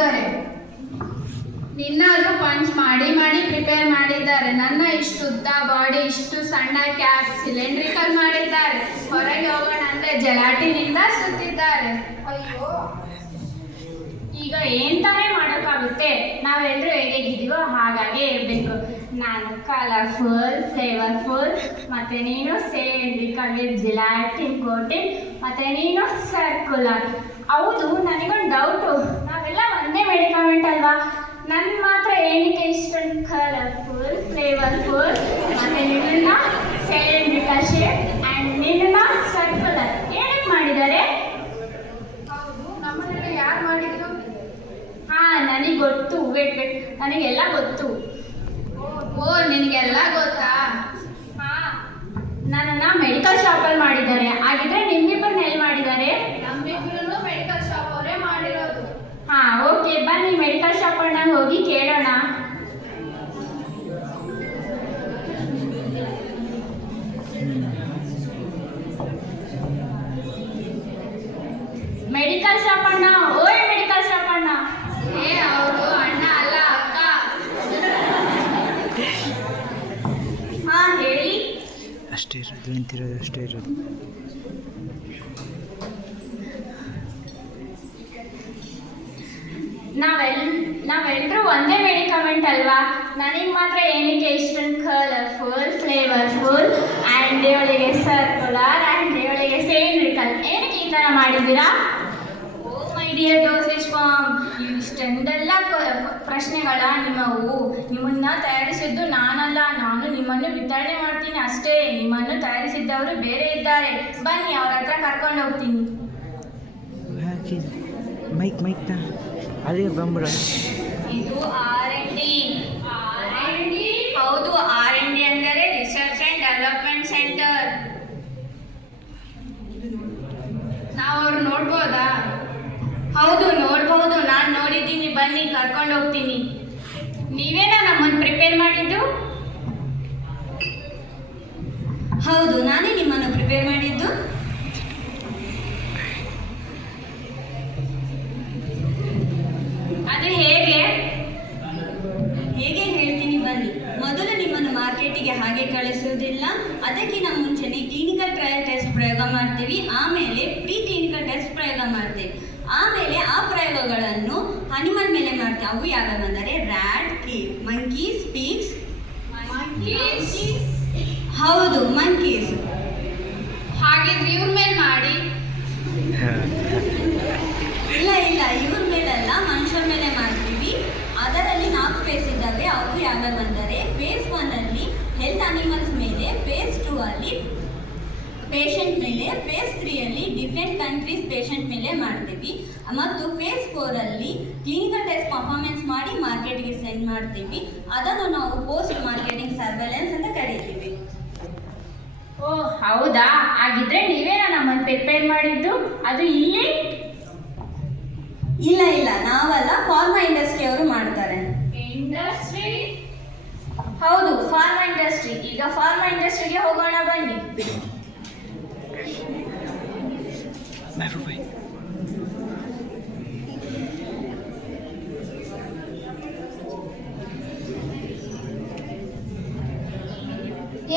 ಮಾಡಿದ್ದಾರೆ. ನಿನ್ನಾದ್ರೂ ಪಂಚ್ ಮಾಡಿ ಪ್ರಿಪೇರ್ ಮಾಡಿದ್ದಾರೆ. ನನ್ನ ಇಷ್ಟು ಉದ್ದ ಬಾಡಿ, ಇಷ್ಟು ಸಣ್ಣ ಕ್ಯಾಪ್ ಸಿಲಿಂಡ್ರಿಕಲ್ ಮಾಡಿದ್ದಾರೆ. ಹೊರಗೆ ಹೋಗೋಣ ಅಂದ್ರೆ ಜಲಾಟಿನಿಂದ ಸುತ್ತಿದ್ದಾರೆ. ಅಯ್ಯೋ, ಈಗ ಏನ್ ತಾನೇ ಮಾಡೋಕ್ಕಾಗುತ್ತೆ? ನಾವೆಲ್ಲರೂ ಹೇಗಿದ್ದೀವೋ ಹಾಗಾಗೆ ಇರಬೇಕು. ನಾನು ಕಲರ್ಫುಲ್, ಫ್ಲೇವರ್ಫುಲ್, ಮತ್ತೆ ನೀನು ಸಿಲಿಂಡ್ರಿಕಲ್ ವಿತ್ ಜಿಲಾಟಿನ್ ಕೋಟಿಂಗ್, ಮತ್ತೆ ನೀನು ಸರ್ಕ್ಯುಲರ್. ಹೌದು, ನನಗೊಂದು ಡೌಟು, ನಾವೆಲ್ಲ ಒಂದೇ ಮೆಡಿಕಮೆಂಟ್ ಅಲ್ವಾ? ನನ್ನ ಮಾತ್ರ ಏನಕ್ಕೆ ಇಷ್ಟೊಂದು ಕಲರ್ಫುಲ್, ಫ್ಲೇವರ್ಫುಲ್, ಮತ್ತೆ ನಿನ್ನ ಸಿಲಿಂಡ್ರಿಕಲ್ ಶೇಪ್ ಆ್ಯಂಡ್ ನಿನ್ನ ಸರ್ಕ್ಯುಲರ್ ಏನಕ್ಕೆ ಮಾಡಿದ್ದಾರೆ? ಹೌದು, ನಮ್ಮನೆಲ್ಲ ಯಾರು ಮಾಡಿದ್ರು? ನನಗೆ ಗೊತ್ತು. ವೇಟ್ ನನಗೆಲ್ಲ ಗೊತ್ತು. ಓ, ನಿನಗೆಲ್ಲ ಗೊತ್ತಾ? ನನ್ನನ್ನು ಮೆಡಿಕಲ್ ಶಾಪಲ್ಲಿ ಮಾಡಿದ್ದಾರೆ. ಹಾಗಿದ್ರೆ ನಿಮ್ಮಿಬ್ಬರನ್ನ ಎಲ್ಲಿ ಮಾಡಿದ್ದಾರೆ? ನಮ್ಮಿಬ್ರು ಮೆಡಿಕಲ್ ಶಾಪ್ ಅವರೇ ಮಾಡಿರೋದು. ಓಕೆ, ಬನ್ನಿ ಮೆಡಿಕಲ್ ಶಾಪನ್ನ ಹೋಗಿ ಕೇಳೋಣ. ಮೆಡಿಕಲ್ ಶಾಪಣ್ಣ, ಓಯ್ ಮೆಡಿಕಲ್ ಶಾಪಣ್ಣ. ಅವರು ಅಣ್ಣ ಅಲ್ಲ, ಅಕ್ಕ. ಹೇಳಿ. ಅಷ್ಟೇ ಇರೋದು, ನಿಂತಿರೋದು ಅಷ್ಟೇ ಇರೋದು. ನಾವೆಲ್ಲರೂ ಒಂದೇ ಮೆಡಿಕಮೆಂಟ್ ಅಲ್ವಾ? ನನಗೆ ಮಾತ್ರ ಏನಕ್ಕೆ ಇಷ್ಟೊಂದು ಕಲರ್ಫುಲ್, ಫ್ಲೇವರ್ಫುಲ್ ಆ್ಯಂಡ್ ಇವಳಿಗೆ ಸರ್ಕ್ಯುಲರ್ ಆ್ಯಂಡ್ ಇವಳಿಗೆ ಸಿಲಿಂಡ್ರಿಕಲ್ ಏನಕ್ಕೆ ಈ ಥರ ಮಾಡಿದ್ದೀರಾ? ಓ ಮೈ ಡಿಯರ್ ಡೋಸೇಜ್ ಫಾರ್ಮ್, ಇಷ್ಟೆಂದೆಲ್ಲ ಪ್ರಶ್ನೆಗಳ ನಿಮ್ಮವು? ನಿಮ್ಮನ್ನ ತಯಾರಿಸಿದ್ದು ನಾನಲ್ಲ, ನಾನು ನಿಮ್ಮನ್ನು ವಿತರಣೆ ಮಾಡ್ತೀನಿ ಅಷ್ಟೇ. ನಿಮ್ಮನ್ನು ತಯಾರಿಸಿದ್ದವರು ಬೇರೆ ಇದ್ದಾರೆ. ಬನ್ನಿ, ಅವ್ರ ಹತ್ರ ಕರ್ಕೊಂಡು ಹೋಗ್ತೀನಿ. ಮೈಕ್ ಅದೇ ಬಂಬ್ರ. ಇದು R&D. ಹೌದು, R&D ಅಂದರೆ ರಿಸರ್ಚ್ ಆ್ಯಂಡ್ ಡೆವಲಪ್ಮೆಂಟ್ ಸೆಂಟರ್. ನಾವು ಅವ್ರು ನೋಡ್ಬೋದಾ? ಹೌದು, ನೋಡ್ಬಹುದು. ನಾನು ನೋಡಿದ್ದೀನಿ. ಬನ್ನಿ, ಕರ್ಕೊಂಡು ಹೋಗ್ತೀನಿ. ನೀವೇನಾ ನಮ್ಮನ್ನು ಪ್ರಿಪೇರ್ ಮಾಡಿದ್ದು? ಹೌದು, ನಾನೇ ನಿಮ್ಮನ್ನು ಪ್ರಿಪೇರ್ ಮಾಡಿದ್ದು. ಅದು ಹೇಗೆ ಹೇಳ್ತೀನಿ ಬನ್ನಿ. ಮೊದಲು ನಿಮ್ಮನ್ನು ಮಾರ್ಕೆಟಿಗೆ ಹಾಗೆ ಕಳಿಸುವುದಿಲ್ಲ. ಅದಕ್ಕಿಂತ ಮುಂಚೆನೇ ಕ್ಲಿನಿಕಲ್ ಟ್ರಯಲ್ ಟೆಸ್ಟ್ ಪ್ರಯೋಗ ಮಾಡ್ತೀವಿ. ಆಮೇಲೆ ಪ್ರೀ ಕ್ಲಿನಿಕಲ್ ಟೆಸ್ಟ್ ಪ್ರಯೋಗ ಮಾಡ್ತೀವಿ. ಆಮೇಲೆ ಆ ಪ್ರಯೋಗಗಳನ್ನು ಅನಿಮಲ್ ಮೇಲೆ ಮಾಡ್ತೀವಿ. ಅವು ಯಾವ್ಯಾವಂದರೆ ರ್ಯಾಟ್, ಮಂಕೀಸ್, ಪಿಗ್ಸ್. ಹೌದು, ಮಂಕೀಸ್. ಹಾಗಿದ್ರೆ ಇವ್ರ ಮೇಲೆ ಮಾಡಿ. ಇಲ್ಲ, ಇವ್ರ ಮೇಲೆಲ್ಲ ಮನುಷ್ಯರ ಮೇಲೆ ಮಾಡ್ತೀವಿ. ಅದರಲ್ಲಿ 4 ಫೇಸ್ ಇದ್ದಾವೆ. ಅವು ಯಾವ್ಯಾವಂದರೆ ಫೇಸ್ 1 ಅಲ್ಲಿ ಹೆಲ್ತ್ ಅನಿಮಲ್ಸ್ ಮೇಲೆ, ಫೇಸ್ 2 ಅಲ್ಲಿ ಪೇಷಂಟ್ ಮೇಲೆ, ಫೇಸ್ 3 ಅಲ್ಲಿ ಡಿಫ್ರೆಂಟ್ ಕಂಟ್ರೀಸ್ ಪೇಷಂಟ್ ಮೇಲೆ ಮಾಡ್ತೀವಿ. ಮತ್ತು ಫೇಸ್ 4 ಅಲ್ಲಿ ಕ್ಲಿನಿಕಲ್ ಟೆಸ್ಟ್ ಪರ್ಫಾರ್ಮೆನ್ಸ್ ಮಾಡಿ ಮಾರ್ಕೆಟ್ಗೆ ಸೆಂಡ್ ಮಾಡ್ತೀವಿ. ಅದನ್ನು ನಾವು ಪೋಸ್ಟ್ ಮಾರ್ಕೆಟಿಂಗ್ ಸರ್ವೆಲೆನ್ಸ್ ಅಂತ ಕರೀತೀವಿ. ಓ ಹೌದಾ? ಹಾಗಿದ್ರೆ ನೀವೇನಾ ನಮ್ಮನ್ನು ಪ್ರಿಪೇರ್ ಮಾಡಿದ್ದು? ಅದು ಇಲ್ಲಿ? ಇಲ್ಲ, ನಾವಲ್ಲ, ಫಾರ್ಮಾ ಇಂಡಸ್ಟ್ರಿ ಅವರು ಮಾಡ್ತಾರೆ. ಇಂಡಸ್ಟ್ರಿ? ಹೌದು, ಫಾರ್ಮಾ ಇಂಡಸ್ಟ್ರಿ. ಈಗ ಫಾರ್ಮಾ ಇಂಡಸ್ಟ್ರಿಗೆ ಹೋಗೋಣ ಬನ್ನಿ.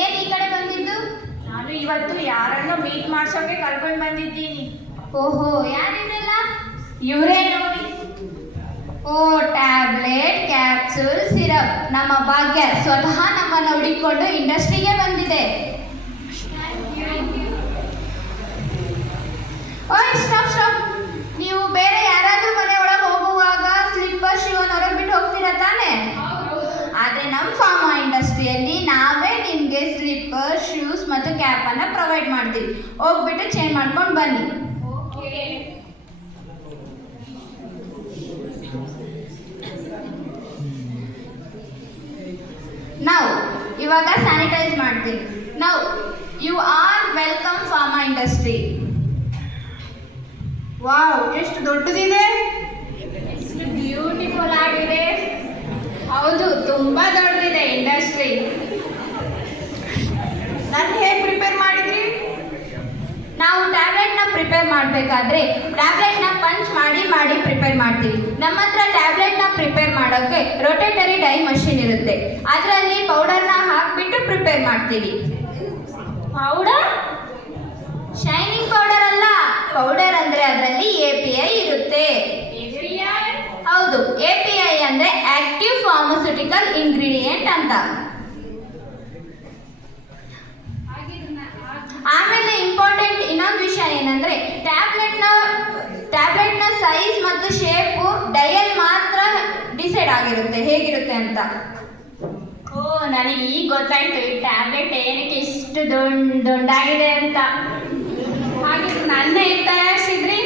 ಏನ್ ಈ ಕಡೆ ಬಂದಿದ್ದು? ನಾನು ಇವತ್ತು ಯಾರನ್ನೋ ಮೀಟ್ ಮಾಡ್ಸೋಕೆ ಕರ್ಕೊಂಡು ಬಂದಿದ್ದೀನಿ. ಓಹೋ, ಯಾರಿದೆಲ್ಲ? ಇವರೇ ನೋಡಿ. ಓ, ಟ್ಯಾಬ್ಲೆಟ್, ಕ್ಯಾಪ್ಸೂಲ್, ಸಿರಪ್. ನಮ್ಮ ಭಾಗ್ಯ ಸ್ವತಃ ನಮ್ಮನ್ನು ಹುಡುಕಿಕೊಂಡು ಇಂಡಸ್ಟ್ರಿಗೆ ಬಂದಿದೆ. ಓಯ್, ಸ್ಟಾಪ್. ನೀವು ಬೇರೆ ಯಾರಾದ್ರೂ ಮನೆ ಒಳಗೆ ಹೋಗುವಾಗ ಸ್ಲಿಪ್ಪರ್ ಶೂವನ್ನು ಹೊರಗೆ ಬಿಟ್ಟು ಹೋಗ್ತೀರಾ ತಾನೇ? ಆದರೆ ನಮ್ಮ ಫಾರ್ಮಾ ಇಂಡಸ್ಟ್ರಿಯಲ್ಲಿ ನಾವೇ ನಿಮಗೆ ಸ್ಲಿಪ್ಪರ್, ಶೂಸ್ ಮತ್ತು ಕ್ಯಾಪನ್ನು ಪ್ರೊವೈಡ್ ಮಾಡ್ತೀವಿ. ಹೋಗ್ಬಿಟ್ಟು ಚೇಂಜ್ ಮಾಡ್ಕೊಂಡು ಬನ್ನಿ. ನಾವು ಇವಾಗ ಸ್ಯಾನಿಟೈಸ್ ಮಾಡ್ತೀನಿ. ನಾವು you are welcome pharma industry. Wow, ಎಷ್ಟು ದೊಡ್ಡದಿದೆ! ಎಷ್ಟು ಬ್ಯೂಟಿಫುಲ್ ಆಗಿದೆ. ಹೌದು, ತುಂಬಾ ದೊಡ್ಡದಿದೆ ಇಂಡಸ್ಟ್ರಿ. ನಾನು ಹೇಗೆ ಪ್ರಿಪೇರ್ ಮಾಡಿದ್ರಿ? ನಾವು ಟ್ಯಾಬ್ಲೆಟ್ನ ಪ್ರಿಪೇರ್ ಮಾಡಬೇಕಾದ್ರೆ ಟ್ಯಾಬ್ಲೆಟ್ನ ಪಂಚ್ ಮಾಡಿ ಪ್ರಿಪೇರ್ ಮಾಡ್ತೀವಿ. ನಮ್ಮ ಹತ್ರ ಮಾಡೋಕ್ಕೆ ರೊಟೇಟರಿ ಡೈ ಮಷಿನ್ ಇರುತ್ತೆ. ಅದರಲ್ಲಿ ಪೌಡರ್ನ ಹಾಕಿಬಿಟ್ಟು ಪ್ರಿಪೇರ್ ಮಾಡ್ತೀವಿ. ಪೌಡರ್? ಶೈನಿಂಗ್ ಪೌಡರ್ ಅಲ್ಲ, ಪೌಡರ್ ಅಂದರೆ ಅದರಲ್ಲಿ API ಇರುತ್ತೆ. ಹೌದು, API ಅಂದರೆ ಆಕ್ಟಿವ್ ಫಾರ್ಮಸ್ಯೂಟಿಕಲ್ ಇಂಗ್ರೀಡಿಯೆಂಟ್ ಅಂತ. ಆಮೇಲೆ ಇಂಪಾರ್ಟೆಂಟ್ ಇನ್ನೊಂದು ವಿಷಯ ಏನಂದ್ರೆ ಟ್ಯಾಬ್ಲೆಟ್ನ ಸೈಜ್ ಮತ್ತು ಶೇಪು ಡೈಯಲ್ಲಿ ಮಾತ್ರ ಡಿಸೈಡ್ ಆಗಿರುತ್ತೆ ಹೇಗಿರುತ್ತೆ ಅಂತ. ಓ, ನನಗೆ ಈಗ ಗೊತ್ತಾಯ್ತು ಈ ಟ್ಯಾಬ್ಲೆಟ್ ಏನಕ್ಕೆ ಇಷ್ಟು ದೊಡ್ಡಾಗಿದೆ ಅಂತ. ಹಾಗಿದ್ರೆ ನನ್ನ ಹೇಗೆ ತಯಾರಿಸಿದ್ರಿ?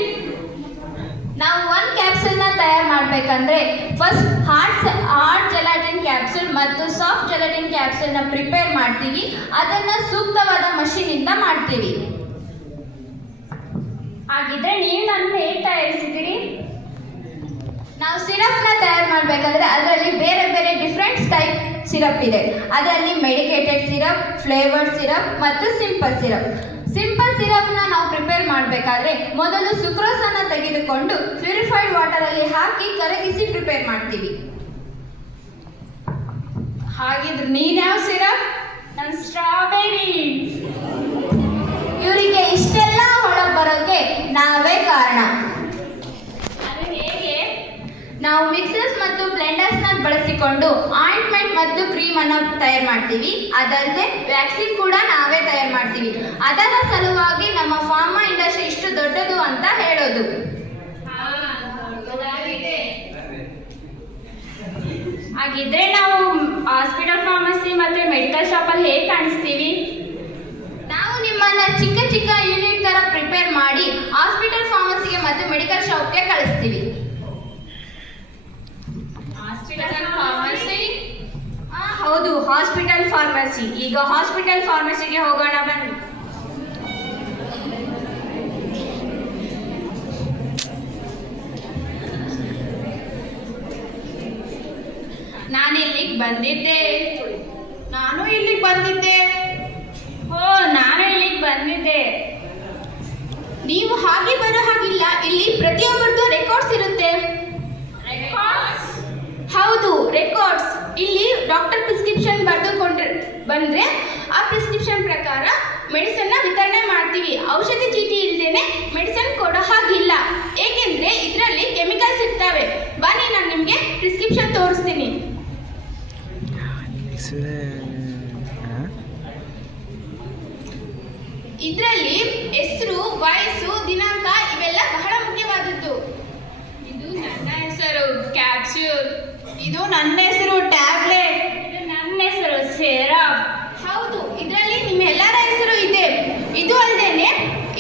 ನಾವು ಒಂದು ಕ್ಯಾಪ್ಸೂಲ್ನ ತಯಾರು ಮಾಡಬೇಕಂದ್ರೆ ಫಸ್ಟ್ ಹಾರ್ಡ್ ಜೆಲಾಟಿನ್ ಕ್ಯಾಪ್ಸೂಲ್ ಮತ್ತು ಸಾಫ್ಟ್ ಜೆಲಾಟಿನ್ ಕ್ಯಾಪ್ಸೂಲ್ನ ಪ್ರಿಪೇರ್ ಮಾಡ್ತೀವಿ. ಅದನ್ನು ಸೂಕ್ತವಾದ ಮಷೀನಿಂದ ಮಾಡ್ತೀವಿ. ಹಾಗಿದ್ರೆ ನೀವು ನನ್ನ ಹೇಗೆ ತಯಾರಿಸಿದಿರಿ? ನಾವು ಸಿರಪ್ನ ತಯಾರು ಮಾಡಬೇಕಾದ್ರೆ ಅದರಲ್ಲಿ ಬೇರೆ ಬೇರೆ ಡಿಫ್ರೆಂಟ್ ಟೈಪ್ ಸಿರಪ್ ಇದೆ. ಅದರಲ್ಲಿ ಮೆಡಿಕೇಟೆಡ್ ಸಿರಪ್, ಫ್ಲೇವರ್ಡ್ ಸಿರಪ್ ಮತ್ತು ಸಿಂಪಲ್ ಸಿರಪ್. ಸಿಂಪಲ್ ಸಿರಪ್ನ ನಾವು ಪ್ರಿಪೇರ್ ಮಾಡಬೇಕಾದ್ರೆ ಮೊದಲು ಸುಕ್ರೋಸನ್ನು ತೆಗೆದುಕೊಂಡು ಪ್ಯೂರಿಫೈಡ್ ವಾಟರಲ್ಲಿ ಹಾಕಿ ಕರಗಿಸಿ ಪ್ರಿಪೇರ್ ಮಾಡ್ತೀವಿ. ಹಾಗಿದ್ರೆ ನೀನ್ ಯಾವ ಸಿರಪ್? ನನ್ನ ಸ್ಟ್ರಾಬೆರಿ. ಇವರಿಗೆ ಇಷ್ಟೆಲ್ಲ ಹೊಳಪ್ ಬರೋಕ್ಕೆ ನಾವೇ ಕಾರಣ. ಅದು ಹೇಗೆ? ನಾವು ಮಿಕ್ಸರ್ಸ್ ಮತ್ತು ಬ್ಲೆಂಡರ್ಸ್ನ ಬಳಸಿಕೊಂಡು ಆಯಿಂಟ್ಮೆಂಟ್ ಮತ್ತು ಕ್ರೀಮ್ ಅನ್ನು ತಯಾರು ಮಾಡ್ತೀವಿ. ಅದಲ್ಲದೆ ವ್ಯಾಕ್ಸಿನ್ ಕೂಡ ನಾವೇ ತಯಾರು ಮಾಡ್ತೀವಿ. ಅದರ ಸಲುವಾಗಿ ನಮ್ಮ ಫಾರ್ಮಾ ಇಂಡಸ್ಟ್ರಿ ಇಷ್ಟು ದೊಡ್ಡದು ಅಂತ ಹೇಳೋದು. ಹಾಗಿದ್ರೆ ನಾವು ಹಾಸ್ಪಿಟಲ್ ಫಾರ್ಮಸಿ ಮತ್ತೆ ಮೆಡಿಕಲ್ ಶಾಪಲ್ಲಿ ಹೇಗೆ ಕಾಣಿಸ್ತೀವಿ? ನಾವು ನಿಮ್ಮನ್ನ ಚಿಕ್ಕ ಚಿಕ್ಕ ಯೂನಿಟ್ ತರ ಪ್ರಿಪೇರ್ ಮಾಡಿ ಹಾಸ್ಪಿಟಲ್ ಫಾರ್ಮಸಿಗೆ ಮತ್ತು ಮೆಡಿಕಲ್ ಶಾಪ್ಗೆ ಕಳಿಸ್ತೀವಿ. Hospital pharmacy? ಹೌದು, ಹಾಸ್ಪಿಟಲ್ ಫಾರ್ಮಸಿ. ಈಗ ಹಾಸ್ಪಿಟಲ್ ಫಾರ್ಮಸಿಗೆ ಹೋಗೋಣ ಬನ್ನಿ. ನಾನು ಇಲ್ಲಿಗೆ ಬಂದಿದ್ದೆ. ನಾನು ಇಲ್ಲಿಗೆ ಬಂದಿದ್ದೆ. ಓ, ನಾನು ಇಲ್ಲಿಗೆ ಬಂದಿದ್ದೆ. ನೀವು ಹಾಗೆ ಬರೋ ಹಾಗಿಲ್ಲ, ಇಲ್ಲಿ ಪ್ರತಿಯೊಬ್ಬರದ್ದು ರೆಕಾರ್ಡ್ಸ್ ಇರುತ್ತೆ. ಹೌದು, ರೆಕಾರ್ಡ್ಸ್. ಇಲ್ಲಿ ಡಾಕ್ಟರ್ ಪ್ರಿಸ್ಕ್ರಿಪ್ಷನ್ ಬಂದ್ರೆ ಆ ಪ್ರಿಸ್ಕ್ರಿಪ್ಷನ್ ಪ್ರಕಾರ ಮೆಡಿಸನ್ನ ವಿತರಣೆ ಮಾಡ್ತೀವಿ. ಔಷಧಿ ಚೀಟಿ ಇಲ್ಲದೇನೆ ಮೆಡಿಸನ್ ಕೊಡೋ ಹಾಗಿಲ್ಲ, ಏಕೆಂದ್ರೆ ಇದರಲ್ಲಿ ಕೆಮಿಕಲ್ಸ್ ಇರ್ತವೆ. ಬನ್ನಿ, ನಾನು ನಿಮಗೆ ಪ್ರಿಸ್ಕ್ರಿಪ್ಷನ್ ತೋರಿಸ್ತೀನಿ. ಇದರಲ್ಲಿ ಹೆಸರು, ವಯಸ್ಸು, ದಿನಾಂಕ ಇವೆಲ್ಲ ಬಹಳ ಮುಖ್ಯವಾದದ್ದು. ಇದು ನನ್ನ ಹೆಸರು ಕ್ಯಾಪ್ಸ್ಯೂಲ್. ಇದು ನನ್ನ ಹೆಸರು ಟ್ಯಾಬ್ಲೆಟ್. ಇದು ನನ್ನ ಹೆಸರು ಸಿರಪ್. ಹೌದು, ಇದರಲ್ಲಿ ನಿಮ್ಮೆಲ್ಲರ ಹೆಸರು ಇದೆ. ಇದು ಅಲ್ಲದೇನೆ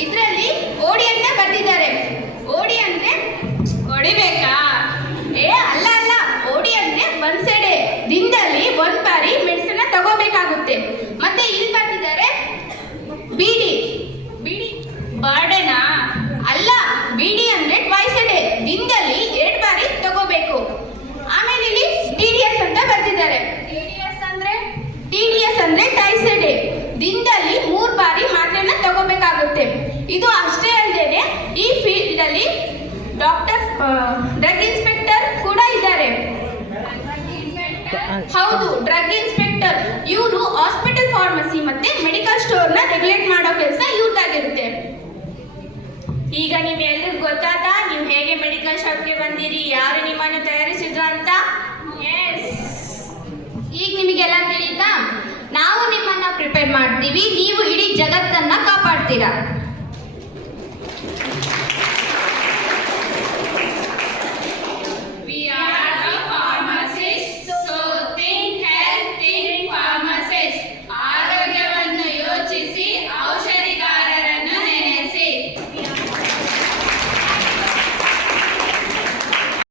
ಇದರಲ್ಲಿ ಓಡಿ ಅಂತ ಬರ್ತಿದ್ದಾರೆ. ಓಡಿ ಅಂದ್ರೆ ಹೊಡಿಬೇಕಾ? ಅಲ್ಲ, ಓಡಿ ಅಂದ್ರೆ ಒಂದ್ ಸೈಡೆ ದಿನದಲ್ಲಿ ಒಂದ್ ಬಾರಿ ಮೆಡಿಸಿನ್ ತಗೋಬೇಕಾಗುತ್ತೆ. ಮತ್ತೆ ಇಲ್ಲಿ ಬರ್ತಿದ್ದಾರೆ ಬಿಡಿ. ಬರ್ಡೇನಾ? ಅಲ್ಲ, ಬಿಡಿ ಅಂದ್ರೆ ಟ್ವೈಸ್ ಎ ಡೇ, ದಿನದಲ್ಲಿ 2 ಬಾರಿ ತಗೋಬೇಕು. ಆಮೇಲೆ ಇಲ್ಲಿ TDS ಅಂತ ಬರ್ತಿದ್ದಾರೆ. TDS ಅಂದ್ರೆ ಟ್ವೈಸ್ ಎ ಡೇ, ದಿನದಲ್ಲಿ 3 ಬಾರಿ ಮಾತ್ರೆನ ತಗೋಬೇಕಾಗುತ್ತೆ. ಇದು ಅಷ್ಟೇ ಅಲ್ಲದೆ ಈ ಫೀಲ್ಡ್ ಅಲ್ಲಿ ಡಾಕ್ಟರ್, ಡ್ರಗ್ ಇನ್ಸ್ಪೆಕ್ಟರ್ ಕೂಡ ಇದ್ದಾರೆ. ಹೌದು, ಡ್ರಗ್ ಇನ್ಸ್ಪೆಕ್ಟರ್. ಇವರು ಹಾಸ್ಪಿಟಲ್ ಫಾರ್ಮಸಿ ಮತ್ತೆ ಮೆಡಿಕಲ್ ಸ್ಟೋರ್ನ ರೆಗ್ಯುಲೇಟ್ ಮಾಡೋ ಕೆಲಸ ಇವ್ರದ್ದಾಗಿರುತ್ತೆ. ಈಗ ನಿಮ್ಮೆಲ್ಲರಿಗೂ ಗೊತ್ತಾತಾ ನೀವು ಹೇಗೆ ಮೆಡಿಕಲ್ ಶಾಪ್ಗೆ ಬಂದಿರಿ, ಯಾರು ನಿಮ್ಮನ್ನು ತಯಾರಿಸಿದ್ರು ಅಂತ? ಈಗ ನಿಮಗೆಲ್ಲ ತಿಳಿತಾ? ನಾವು ನಿಮ್ಮನ್ನ ಪ್ರಿಪೇರ್ ಮಾಡ್ತೀವಿ, ನೀವು ಇಡೀ ಜಗತ್ತನ್ನ ಕಾಪಾಡ್ತೀರಾ.